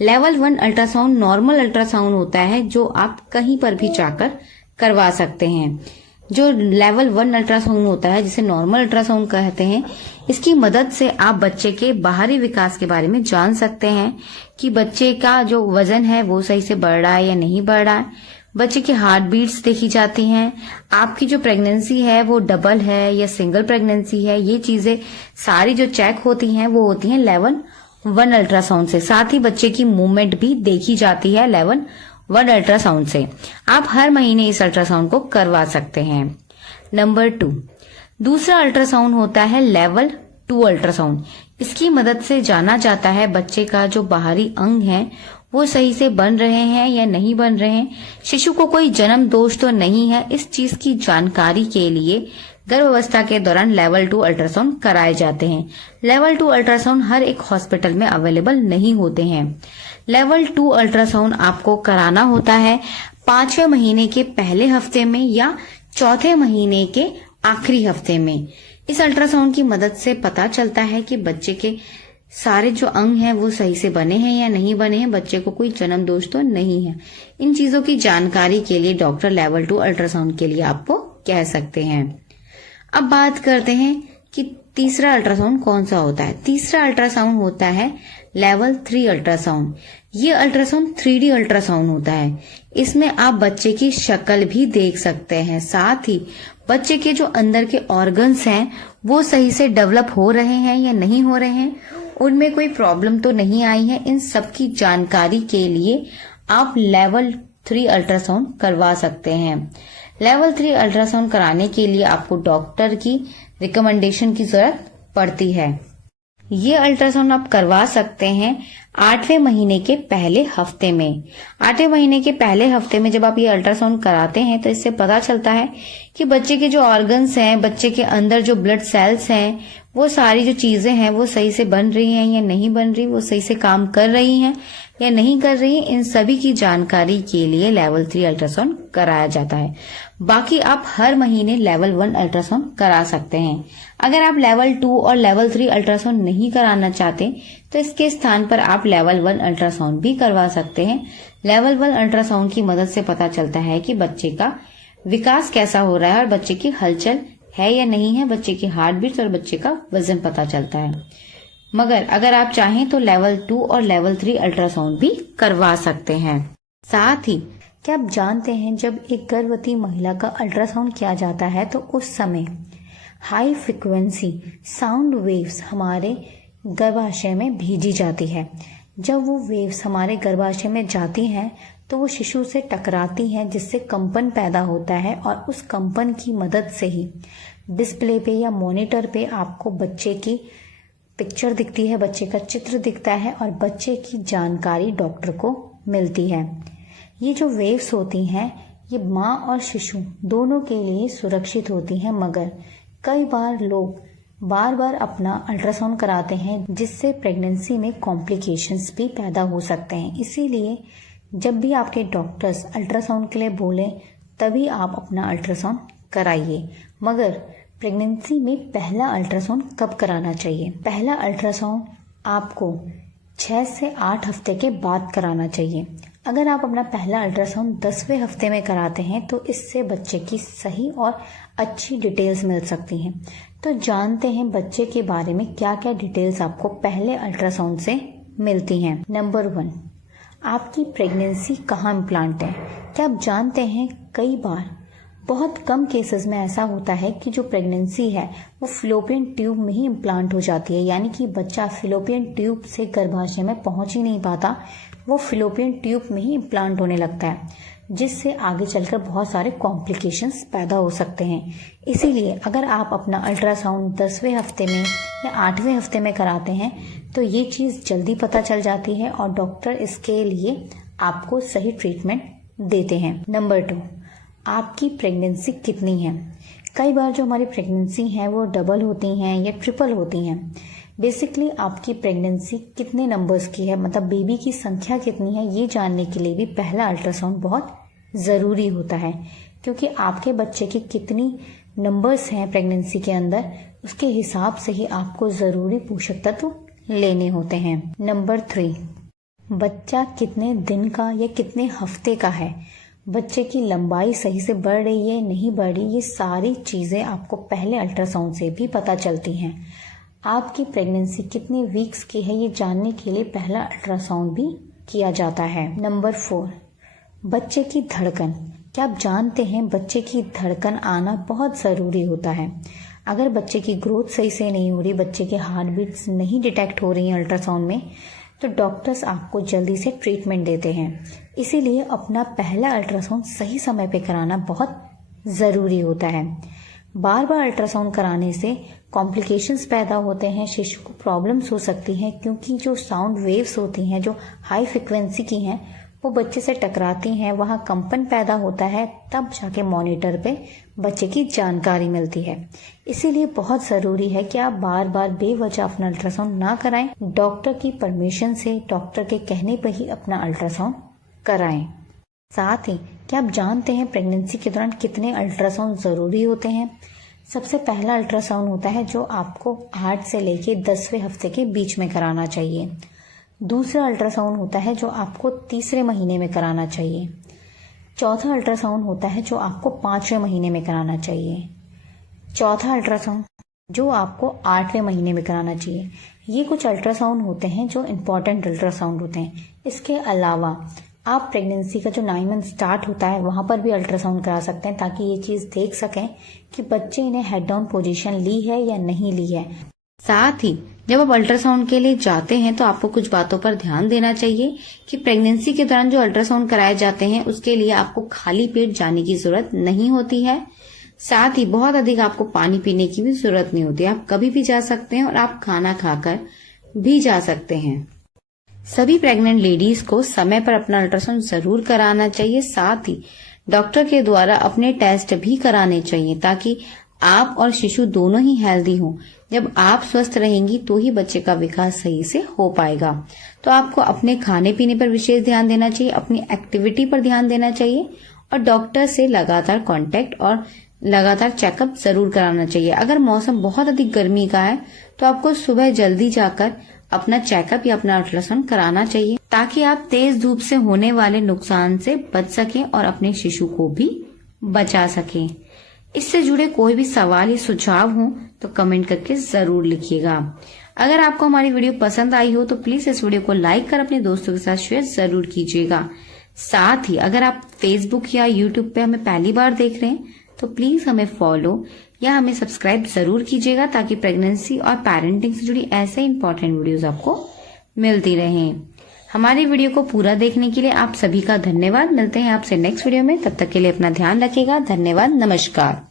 Level 1 ultrasound normal ultrasound होता है जो आप कहीं पर भी जाकर करवा सकते हैं। जो लेवल 1 अल्ट्रासाउंड होता है जिसे नॉर्मल अल्ट्रासाउंड कहते हैं, इसकी मदद से आप बच्चे के बाहरी विकास के बारे में जान सकते हैं कि बच्चे का जो वजन है वो सही से बढ़ रहा है या नहीं बढ़ रहा है। बच्चे की हार्ट बीट्स देखी जाती हैं, आपकी जो प्रेगनेंसी है वो डबल है या सिंगल प्रेगनेंसी है, ये चीजें सारी जो चेक होती हैं वो होती हैं लेवल 1 अल्ट्रासाउंड से। साथ ही बच्चे की मूवमेंट भी देखी जाती है लेवल 1 अल्ट्रासाउंड से। आप हर महीने इस अल्ट्रासाउंड को करवा सकते हैं। नंबर 2, दूसरा अल्ट्रासाउंड होता है लेवल 2 अल्ट्रासाउंड। इसकी मदद से जाना जाता है बच्चे का जो बाहरी अंग है वो सही से बन रहे हैं या नहीं बन रहे हैं, शिशु को कोई जन्म दोष तो नहीं है। इस चीज की जानकारी के लिए गर्भावस्था के दौरान लेवल 2 अल्ट्रासाउंड कराए जाते हैं। लेवल 2 अल्ट्रासाउंड हर एक हॉस्पिटल में अवेलेबल नहीं होते हैं। लेवल 2 अल्ट्रासाउंड आपको कराना होता है 5वें महीने के पहले हफ्ते में या चौथे महीने के आखिरी हफ्ते में। इस अल्ट्रासाउंड की मदद से पता चलता है कि बच्चे के सारे जो अंग हैं वो सही से बने हैं या नहीं बने हैं, बच्चे को कोई जन्म दोष तो नहीं है। इन चीजों की जानकारी के लिए डॉक्टर लेवल 2 अल्ट्रासाउंड के लिए आपको कह सकते हैं। अब बात करते हैं कि तीसरा अल्ट्रासाउंड कौन सा होता है। तीसरा अल्ट्रासाउंड होता है लेवल 3 अल्ट्रासाउंड। ये अल्ट्रासाउंड 3D अल्ट्रासाउंड होता है। इसमें आप बच्चे की शक्ल भी देख सकते हैं, साथ ही बच्चे के जो अंदर के ऑर्गन्स हैं वो सही से डेवलप हो रहे हैं या नहीं हो रहे हैं, उनमें कोई प्रॉब्लम तो नहीं आई है। इन सब की जानकारी के लिए आप लेवल 3 अल्ट्रासाउंड करवा सकते हैं। लेवल 3 अल्ट्रासाउंड कराने के लिए आपको डॉक्टर की रिकमेंडेशन की जरूरत पड़ती है। ये अल्ट्रासाउंड आप करवा सकते हैं 8वें महीने के पहले हफ्ते में। 8वें महीने के पहले हफ्ते में जब आप ये अल्ट्रासाउंड कराते हैं तो इससे पता चलता है कि बच्चे के जो ऑर्गन्स हैं, बच्चे के अंदर जो ब्लड सेल्स हैं, वो सारी जो चीजें हैं वो सही से बन रही हैं या नहीं बन रही, वो सही से काम कर रही हैं या नहीं कर रही। इन सभी की जानकारी के लिए लेवल 3 अल्ट्रासाउंड कराया जाता है। बाकी आप हर महीने लेवल 1 अल्ट्रासाउंड करा सकते हैं। अगर आप लेवल 2 और लेवल 3 अल्ट्रासाउंड नहीं कराना चाहते तो इसके स्थान पर आप लेवल 1 अल्ट्रासाउंड भी करवा सकते हैं। लेवल 1 अल्ट्रासाउंड की मदद से पता चलता है कि बच्चे का विकास कैसा हो रहा है और बच्चे की हलचल है या नहीं है, बच्चे की हार्ट बीट्स और बच्चे का वजन पता चलता है। मगर अगर आप चाहें तो लेवल 2 और लेवल 3 अल्ट्रासाउंड भी करवा सकते हैं। साथ ही क्या आप जानते हैं जब एक गर्भवती महिला का अल्ट्रासाउंड किया जाता है तो उस समय हाई फ्रिक्वेंसी साउंड वेव्स हमारे गर्भाशय में भेजी जाती है। जब वो वेव्स हमारे गर्भाशय में जाती हैं तो वो शिशु से टकराती हैं, जिससे कंपन पैदा होता है और उस कंपन की मदद से ही डिस्प्ले पे या मॉनिटर पे आपको बच्चे की पिक्चर दिखती है, बच्चे का चित्र दिखता है और बच्चे की जानकारी डॉक्टर को मिलती है। ये जो वेव्स होती हैं ये माँ और शिशु दोनों के लिए सुरक्षित होती हैं, मगर कई बार लोग बार बार अपना अल्ट्रासाउंड कराते हैं जिससे प्रेगनेंसी में कॉम्प्लिकेशंस भी पैदा हो सकते हैं। इसीलिए जब भी आपके डॉक्टर्स अल्ट्रासाउंड के लिए बोले तभी आप अपना अल्ट्रासाउंड कराइए। मगर प्रेगनेंसी में पहला अल्ट्रासाउंड कब कराना चाहिए? पहला अल्ट्रासाउंड आपको 6 से 8 हफ्ते के बाद कराना चाहिए। अगर आप अपना पहला अल्ट्रासाउंड 10वें हफ्ते में कराते हैं तो इससे बच्चे की सही और अच्छी डिटेल्स मिल सकती हैं। तो जानते हैं बच्चे के बारे में क्या क्या डिटेल्स आपको पहले अल्ट्रासाउंड से मिलती हैं। नंबर 1, आपकी प्रेगनेंसी कहाँ इम्प्लांट है। क्या आप जानते हैं कई बार बहुत कम केसेस में ऐसा होता है कि जो प्रेगनेंसी है वो फिलोपियन ट्यूब में ही इम्प्लांट हो जाती है, यानी कि बच्चा फिलोपियन ट्यूब से गर्भाशय में पहुंच ही नहीं पाता, वो फिलोपियन ट्यूब में ही इम्प्लांट होने लगता है, जिससे आगे चलकर बहुत सारे कॉम्प्लिकेशंस पैदा हो सकते हैं। इसीलिए अगर आप अपना अल्ट्रासाउंड 10वें हफ्ते में या 8वें हफ्ते में कराते हैं तो ये चीज़ जल्दी पता चल जाती है और डॉक्टर इसके लिए आपको सही ट्रीटमेंट देते हैं। नंबर 2, आपकी प्रेगनेंसी कितनी है। कई बार जो हमारी प्रेगनेंसी हैं वो डबल होती हैं या ट्रिपल होती हैं। बेसिकली आपकी प्रेगनेंसी कितने नंबर्स की है, मतलब बेबी की संख्या कितनी है, ये जानने के लिए भी पहला अल्ट्रासाउंड बहुत ज़रूरी होता है, क्योंकि आपके बच्चे की कितनी नंबर्स हैं प्रेगनेंसी के अंदर उसके हिसाब से ही आपको ज़रूरी पोषक तत्व लेने होते हैं। नंबर 3, बच्चा कितने दिन का या कितने हफ्ते का है, बच्चे की लंबाई सही से बढ़ रही है नहीं बढ़ रही, ये सारी चीज़ें आपको पहले अल्ट्रासाउंड से भी पता चलती हैं। आपकी प्रेगनेंसी कितने वीक्स की है ये जानने के लिए पहला अल्ट्रासाउंड भी किया जाता है। नंबर 4, बच्चे की धड़कन। क्या आप जानते हैं बच्चे की धड़कन आना बहुत ज़रूरी होता है। अगर बच्चे की ग्रोथ सही से नहीं हो रही, बच्चे के हार्ट बीट्स नहीं डिटेक्ट हो रही हैं अल्ट्रासाउंड में, तो डॉक्टर्स आपको जल्दी से ट्रीटमेंट देते हैं। इसीलिए अपना पहला अल्ट्रासाउंड सही समय पे कराना बहुत ज़रूरी होता है। बार बार अल्ट्रासाउंड कराने से कॉम्प्लिकेशंस पैदा होते हैं, शिशु को प्रॉब्लम्स हो सकती हैं, क्योंकि जो साउंड वेव्स होती हैं जो हाई फ्रिक्वेंसी की हैं वो बच्चे से टकराती हैं, वहाँ कंपन पैदा होता है, तब जाके मॉनिटर पे बच्चे की जानकारी मिलती है। इसीलिए बहुत ज़रूरी है कि आप बार बार बेवजह अपना अल्ट्रासाउंड ना कराएं, डॉक्टर की परमिशन से, डॉक्टर के कहने पर ही अपना अल्ट्रासाउंड कराएं। साथ ही क्या आप जानते हैं प्रेगनेंसी के दौरान कितने अल्ट्रासाउंड ज़रूरी होते हैं। सबसे पहला अल्ट्रासाउंड होता है जो आपको 8 से लेके 10वें हफ्ते के बीच में कराना चाहिए। दूसरा अल्ट्रासाउंड होता है जो आपको 3रे महीने में कराना चाहिए। चौथा अल्ट्रासाउंड होता है जो आपको 5वें महीने में कराना चाहिए। चौथा अल्ट्रासाउंड जो आपको 8वें महीने में कराना चाहिए। ये कुछ अल्ट्रासाउंड होते हैं जो इम्पॉर्टेंट अल्ट्रासाउंड होते हैं। इसके अलावा आप प्रेगनेंसी का जो 9 मंथ स्टार्ट होता है वहां पर भी अल्ट्रासाउंड करा सकते हैं, ताकि ये चीज देख सकें कि बच्चे ने हेड डाउन पोजीशन ली है या नहीं ली है। साथ ही जब आप अल्ट्रासाउंड के लिए जाते हैं तो आपको कुछ बातों पर ध्यान देना चाहिए कि प्रेगनेंसी के दौरान जो अल्ट्रासाउंड कराए जाते हैं उसके लिए आपको खाली पेट जाने की जरूरत नहीं होती है। साथ ही बहुत अधिक आपको पानी पीने की भी जरूरत नहीं होती है। आप कभी भी जा सकते हैं और आप खाना खाकर भी जा सकते हैं। सभी प्रेग्नेंट लेडीज को समय पर अपना अल्ट्रासाउंड जरूर कराना चाहिए। साथ ही डॉक्टर के द्वारा अपने टेस्ट भी कराने चाहिए, ताकि आप और शिशु दोनों ही हेल्दी हों। जब आप स्वस्थ रहेंगी तो ही बच्चे का विकास सही से हो पाएगा। तो आपको अपने खाने पीने पर विशेष ध्यान देना चाहिए, अपनी एक्टिविटी पर ध्यान देना चाहिए और डॉक्टर से लगातार कांटेक्ट और लगातार चेकअप जरूर कराना चाहिए। अगर मौसम बहुत अधिक गर्मी का है तो आपको सुबह जल्दी जाकर अपना चेकअप या अपना अल्ट्रासाउंड कराना चाहिए, ताकि आप तेज धूप से होने वाले नुकसान से बच सकें और अपने शिशु को भी बचा सकें। इससे जुड़े कोई भी सवाल या सुझाव हो तो कमेंट करके जरूर लिखिएगा। अगर आपको हमारी वीडियो पसंद आई हो तो प्लीज इस वीडियो को लाइक कर अपने दोस्तों के साथ शेयर जरूर कीजिएगा। साथ ही अगर आप फेसबुक या यूट्यूब पे हमें पहली बार देख रहे हैं तो प्लीज हमें फॉलो या हमें सब्सक्राइब जरूर कीजिएगा, ताकि प्रेगनेंसी और पेरेंटिंग से जुड़ी ऐसे इंपॉर्टेंट वीडियोस आपको मिलती रहें। हमारी वीडियो को पूरा देखने के लिए आप सभी का धन्यवाद। मिलते हैं आपसे नेक्स्ट वीडियो में, तब तक के लिए अपना ध्यान रखिएगा। धन्यवाद, नमस्कार।